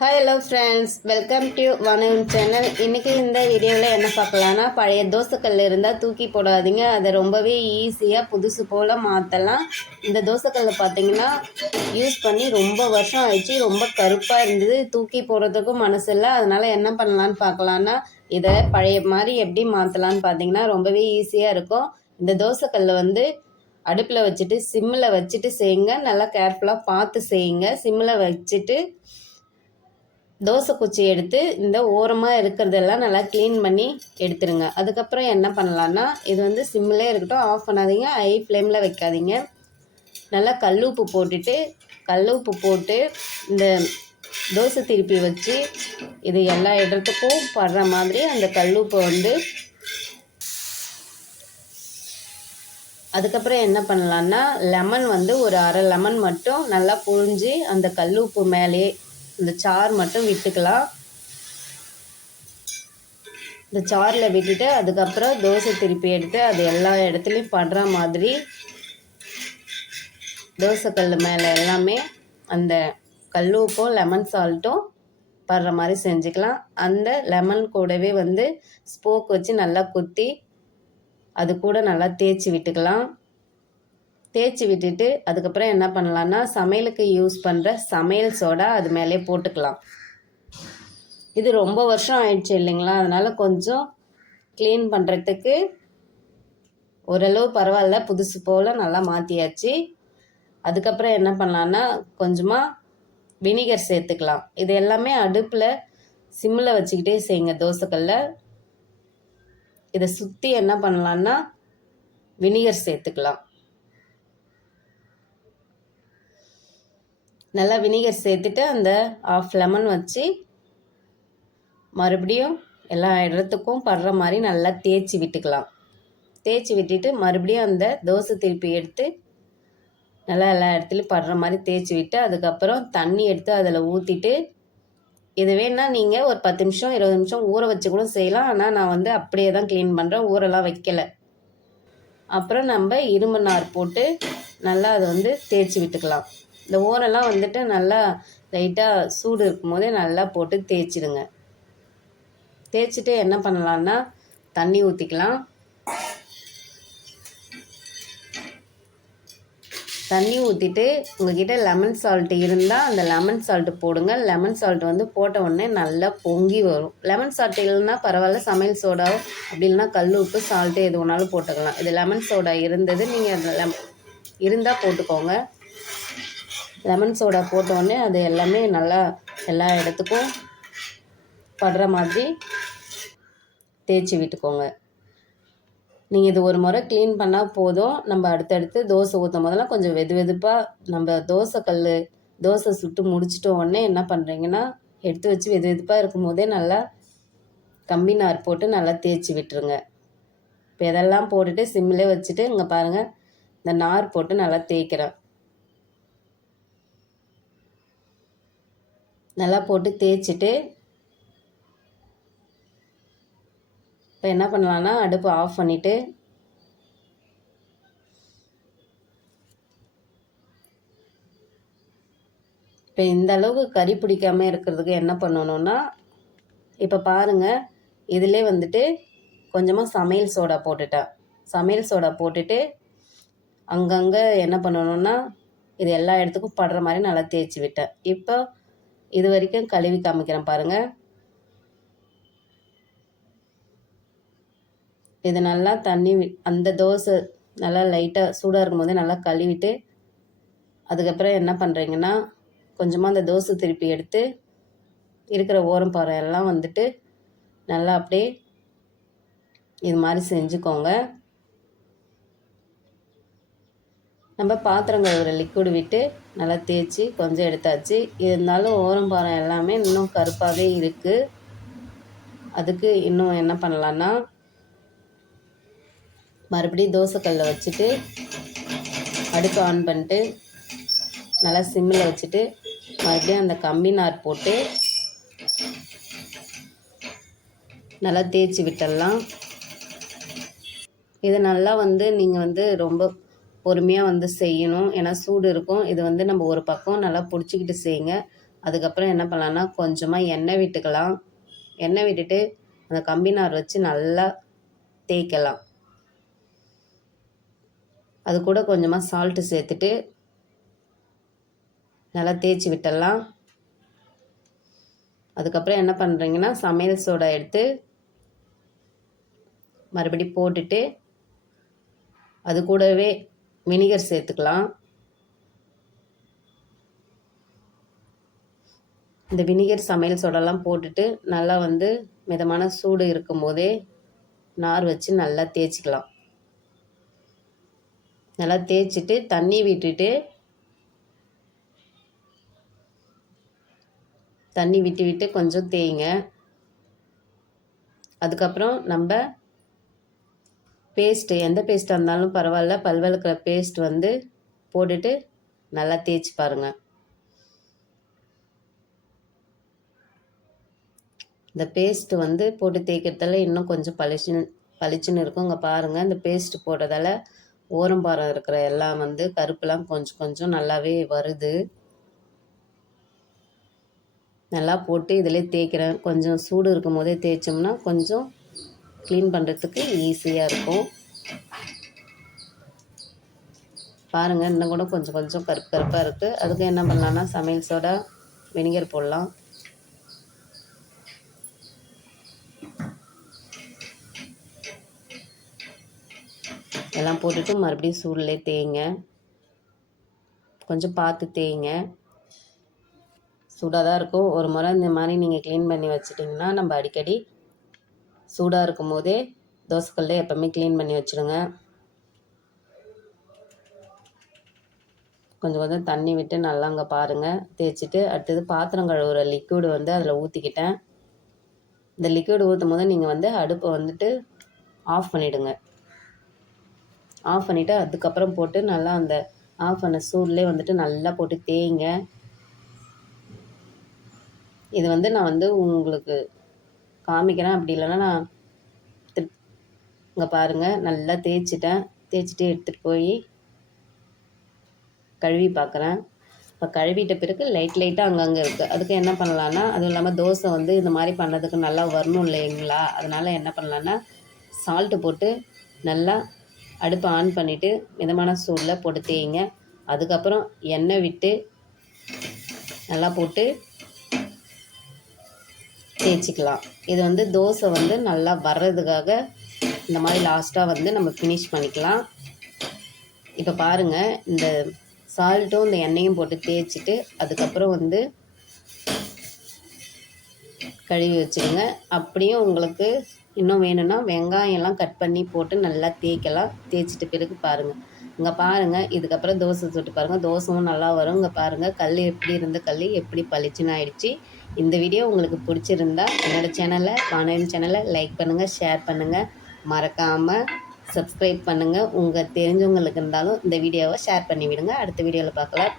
Hi hello friends, welcome to வனம் channel. இன்றைக்கி இந்த வீடியோவில் என்ன பார்க்கலான்னா, பழைய தோசைக்கல் இருந்தால் தூக்கி போடாதீங்க. அதை ரொம்பவே ஈஸியாக புதுசு போல் மாற்றலாம். இந்த தோசைக்கல்லை பார்த்தீங்கன்னா யூஸ் பண்ணி ரொம்ப வருஷம் ஆயிடுச்சு. ரொம்ப கருப்பாக இருந்தது, தூக்கி போடுறதுக்கும் மனசு இல்லை. அதனால் என்ன பண்ணலான்னு பார்க்கலான்னா, இதை பழைய மாதிரி எப்படி மாற்றலான்னு பார்த்தீங்கன்னா ரொம்பவே ஈஸியாக இருக்கும். இந்த தோசைக்கல்லை அடுப்பில் வச்சுட்டு சிம்மில் வச்சுட்டு செய்யுங்க. நல்லா கேர்ஃபுல்லாக பார்த்து செய்யுங்க. சிம்மில் வச்சுட்டு தோசை குச்சி எடுத்து இந்த ஓரமாக இருக்கிறதெல்லாம் நல்லா க்ளீன் பண்ணி எடுத்துருங்க. அதுக்கப்புறம் என்ன பண்ணலான்னா, இது சிம்மிலே இருக்கட்டும், ஆஃப் பண்ணாதீங்க, ஹை ஃப்ளேமில் வைக்காதீங்க. நல்லா கல்லுப்பு போட்டு இந்த தோசை திருப்பி வச்சு இது எல்லா இடத்துக்கும் படுற மாதிரி அந்த கல்லுப்பை அதுக்கப்புறம் என்ன பண்ணலான்னா, லெமன் ஒரு அரை லெமன் மட்டும் நல்லா புழிஞ்சு அந்த கல்லுப்பு மேலே இந்த சாறு மட்டும் விட்டுக்கலாம். இந்த சாறில் விட்டுட்டு அதுக்கப்புறம் தோசை திருப்பி எடுத்து அது எல்லா இடத்துலையும் படுற மாதிரி தோசைக்கல் மேலே எல்லாமே அந்த கல்லுப்பும் லெமன் சால்ட்டும் படுற மாதிரி செஞ்சுக்கலாம். அந்த லெமன் கூடவே ஸ்போக் வச்சு நல்லா குத்தி அது கூட நல்லா தேய்ச்சி விட்டுக்கலாம். தேய்ச்சி விட்டுட்டு அதுக்கப்புறம் என்ன பண்ணலான்னா, சமையலுக்கு யூஸ் பண்ணுற சமையல் சோடா அது மேலே போட்டுக்கலாம். இது ரொம்ப வருஷம் ஆயிடுச்சு இல்லைங்களா, அதனால் கொஞ்சம் க்ளீன் பண்ணுறதுக்கு ஓரளவு பரவாயில்ல, புதுசு போல் நல்லா மாற்றியாச்சு. அதுக்கப்புறம் என்ன பண்ணலான்னா, கொஞ்சமாக வினிகர் சேர்த்துக்கலாம். இது எல்லாமே அடுப்பில் சிம்மில் வச்சுக்கிட்டே செய்யுங்க தோசைக்கல்ல. இதை சுற்றி என்ன பண்ணலான்னா வினிகர் சேர்த்துக்கலாம். நல்லா வினிகர் சேர்த்துட்டு அந்த ஆஃப் லெமன் வச்சு மறுபடியும் எல்லா இடத்துக்கும் படுற மாதிரி நல்லா தேய்ச்சி விட்டுக்கலாம். தேய்ச்சி விட்டுட்டு மறுபடியும் அந்த தோசை திருப்பி எடுத்து நல்லா எல்லா இடத்துலையும் படுற மாதிரி தேய்ச்சி விட்டு அதுக்கப்புறம் தண்ணி எடுத்து அதில் ஊற்றிட்டு, இது வேணால் நீங்கள் ஒரு 10 நிமிஷம் 20 நிமிஷம் ஊற வச்சு கூட செய்யலாம். ஆனால் நான் அப்படியே தான் க்ளீன் பண்ணுறேன், ஊரெல்லாம் வைக்கலை. அப்புறம் நம்ம இரும்பு நார் போட்டு நல்லா அதை தேய்ச்சி விட்டுக்கலாம். இந்த ஓரெல்லாம் நல்லா லைட்டாக சூடு இருக்கும் போதே நல்லா போட்டு தேய்ச்சிடுங்க. தேய்ச்சிட்டு என்ன பண்ணலான்னா, தண்ணி ஊற்றிக்கலாம். தண்ணி ஊற்றிட்டு உங்கள்கிட்ட லெமன் சால்ட்டு இருந்தால் அந்த லெமன் சால்ட்டு போடுங்க. லெமன் சால்ட்டு போட்ட உடனே நல்லா பொங்கி வரும். லெமன் சால்ட்டு இல்லைன்னா பரவாயில்ல, சமையல் சோடாவோ அப்படி இல்லைன்னா கல் உப்பு சால்ட்டு எது வேணாலும் போட்டுக்கலாம். இது லெமன் சோடா இருந்தது, நீங்கள் இருந்தால் போட்டுக்கோங்க. லெமன் சோடா போட்டோடனே அது எல்லாமே நல்லா எல்லா இடத்துக்கும் படுற மாதிரி தேய்ச்சி விட்டுக்கோங்க. நீங்கள் இது ஒரு முறை க்ளீன் பண்ணால் போதும். நம்ம அடுத்தடுத்து தோசை ஊற்றும் போதெல்லாம் கொஞ்சம் வெதுப்பாக நம்ம தோசை சுட்டு முடிச்சிட்ட உடனே என்ன பண்ணுறீங்கன்னா, எடுத்து வச்சு வெதுப்பாக இருக்கும் போதே நல்லா கம்பி நார் போட்டு நல்லா தேய்ச்சி விட்டுருங்க. இப்போ இதெல்லாம் போட்டுட்டு சிம்மிலே வச்சுட்டு இங்கே பாருங்கள், இந்த நார் போட்டு நல்லா தேய்க்கிறேன். நல்லா போட்டு தேய்ச்சிட்டு இப்போ என்ன பண்ணலான்னா, அடுப்பு ஆஃப் பண்ணிவிட்டு இப்போ இந்த அளவுக்கு கறி பிடிக்காமல் இருக்கிறதுக்கு என்ன பண்ணணுன்னா, இப்போ பாருங்கள், இதிலே கொஞ்சமாக சமையல் சோடா போட்டுட்டேன். சமையல் சோடா போட்டுட்டு அங்கங்கே என்ன பண்ணணுன்னா, இது எல்லா இடத்துக்கும் படுற மாதிரி நல்லா தேய்ச்சி விட்டேன். இப்போ இது வரைக்கும் கழுவி காமிக்கிறேன் பாருங்கள். இது நல்லா தண்ணி அந்த தோசை நல்லா லைட்டாக சூடாக இருக்கும் போதே நல்லா கழுவிட்டு அதுக்கப்புறம் என்ன பண்ணுறீங்கன்னா, கொஞ்சமாக அந்த தோசை திருப்பி எடுத்து இருக்கிற ஓரம் பாறை எல்லாம் நல்லா அப்படியே இது மாதிரி செஞ்சுக்கோங்க. நம்ம பாத்திரம் கழுவுற லிக்விட் விட்டு நல்லா தேய்ச்சி கொஞ்சம் எடுத்தாச்சு. இருந்தாலும் ஓரம் பாரம் எல்லாமே இன்னும் கருப்பாகவே இருக்குது. அதுக்கு இன்னும் என்ன பண்ணலான்னா, மறுபடியும் தோசைக்கல்லை வச்சுட்டு அடுப்பு ஆன் பண்ணிட்டு நல்லா சிம்மில் வச்சுட்டு மறுபடியும் அந்த கம்பி நார் போட்டு நல்லா தேய்ச்சி விட்டுடலாம். இது நல்லா நீங்கள் ரொம்ப பொறுமையாக செய்யணும். ஏன்னா சூடு இருக்கும். இது நம்ம ஒரு பக்கம் நல்லா பிடிச்சிக்கிட்டு செய்யுங்க. அதுக்கப்புறம் என்ன பண்ணலான்னா கொஞ்சமாக எண்ணெய் விட்டுக்கலாம். எண்ணெய் விட்டுட்டு அந்த கம்பி நார் வச்சு நல்லா தேய்க்கலாம். அது கூட கொஞ்சமாக சால்ட்டு சேர்த்துட்டு நல்லா தேய்ச்சி விட்டுடலாம். அதுக்கப்புறம் என்ன பண்ணுறீங்கன்னா சமையல் சோடா எடுத்து மறுபடி போட்டுட்டு அது கூடவே வினிகர் சேர்த்துக்கலாம். இந்த வினிகர் சமையல் சோடாலாம் போட்டுட்டு நல்லா வந்து மிதமான சூடு இருக்கும் போதே நார் வச்சு நல்லா தேய்ச்சிக்கலாம். நல்லா தேய்ச்சிட்டு தண்ணி விட்டு கொஞ்சம் தேய்ங்க. அதுக்கப்புறம் நம்ம பேஸ்ட்டு எந்த பேஸ்ட்டாக இருந்தாலும் பரவாயில்ல, பல் விளக்குற பேஸ்ட் வந்து போட்டுட்டு நல்லா தேய்ச்சி பாருங்கள். இந்த பேஸ்ட்டு வந்து போட்டு தேய்க்கிறதால இன்னும் கொஞ்சம் பளிச்சுன்னு இருக்கும். இங்கே பாருங்கள், இந்த பேஸ்ட்டு போட்டதால் ஓரம்பாரம் இருக்கிற எல்லாம் வந்து கருப்புலாம் கொஞ்சம் நல்லாவே வருது. நல்லா போட்டு இதிலே தேய்க்கிறேன். கொஞ்சம் சூடு இருக்கும் போதே தேய்ச்சோம்னா கொஞ்சம் க்ளீன் பண்ணுறதுக்கு ஈஸியாக இருக்கும். பாருங்கள், இன்னும் கூட கொஞ்சம் கருப்பாக இருக்குது. அதுக்கு என்ன பண்ணலான்னா சமையல் சோடா வினிகர் போடலாம். எல்லாம் போட்டுட்டு மறுபடியும் சூடுலே தேய்ங்க. கொஞ்சம் பார்த்து தேய்ங்க. சூடாக தான் இருக்கும். ஒரு முறை இந்த மாதிரி நீங்கள் க்ளீன் பண்ணி வச்சிட்டிங்கன்னா நம்ம அடிக்கடி சூடாக இருக்கும் போதே தோசைக்கல்ல எப்போவுமே க்ளீன் பண்ணி வச்சுடுங்க. கொஞ்சம் தண்ணி விட்டு நல்லா அங்கே பாருங்கள் தேய்ச்சிட்டு அடுத்தது பாத்திரம் கழுவுற லிக்விடு வந்து அதில் ஊற்றிக்கிட்டேன். இந்த லிக்விடு ஊற்றும் போது நீங்கள் வந்து அடுப்பை வந்துட்டு ஆஃப் பண்ணிவிடுங்க. ஆஃப் பண்ணிவிட்டு அதுக்கப்புறம் போட்டு நல்லா அந்த ஆஃப் பண்ண சூட்லேயே வந்துட்டு நல்லா போட்டு தேய்ங்க. இது வந்து நான் வந்து உங்களுக்கு காமிக்கிறேன். அப்படி இல்லைன்னா நான் இங்கே பாருங்கள் நல்லா தேய்ச்சிட்டு எடுத்துகிட்டு போய் கழுவி பார்க்குறேன். இப்போ கழுவிட்ட பிறகு லைட்டாக அங்கங்கே இருக்குது. அதுக்கு என்ன பண்ணலான்னா, அதுவும் இல்லாமல் தோசை வந்து இந்த மாதிரி பண்ணதுக்கு நல்லா வரணும் இல்லைங்களா, அதனால் என்ன பண்ணலான்னா சால்ட்டு போட்டு நல்லா அடுப்பை ஆன் பண்ணிவிட்டு மிதமான சூடில் போட்டு தேய்ங்க. அதுக்கப்புறம் எண்ணெய் விட்டு நல்லா போட்டு தேய்ச்சிக்கலாம். இது வந்து தோசை வந்து நல்லா வர்றதுக்காக இந்த மாதிரி லாஸ்ட்டாக வந்து நம்ம ஃபினிஷ் பண்ணிக்கலாம். இப்போ பாருங்கள், இந்த சால்ட்டும் இந்த எண்ணெயும் போட்டு தேய்ச்சிட்டு அதுக்கப்புறம் வந்து கழுவி வச்சுடுங்க. அப்படியும் உங்களுக்கு இன்னும் வேணும்னா வெங்காயம்லாம் கட் பண்ணி போட்டு நல்லா தேய்க்கலாம். தேய்ச்சிட்டு பிறகு பாருங்கள், இங்கே பாருங்கள், இதுக்கப்புறம் தோசை சுட்டு பாருங்கள், தோசையும் நல்லா வரும். இங்கே பாருங்கள், கல் எப்படி இருந்த கல் எப்படி பளிச்சுன்னு ஆயிடுச்சு. இந்த வீடியோ உங்களுக்கு பிடிச்சிருந்தா என்னோடய சேனலை வானவில் சேனலை லைக் பண்ணுங்கள், ஷேர் பண்ணுங்கள், மறக்காமல் சப்ஸ்கிரைப் பண்ணுங்கள். உங்கள் தெரிஞ்சவங்களுக்கு இருந்தாலும் இந்த வீடியோவை ஷேர் பண்ணி விடுங்க. அடுத்த வீடியோவில் பார்க்கலாம்.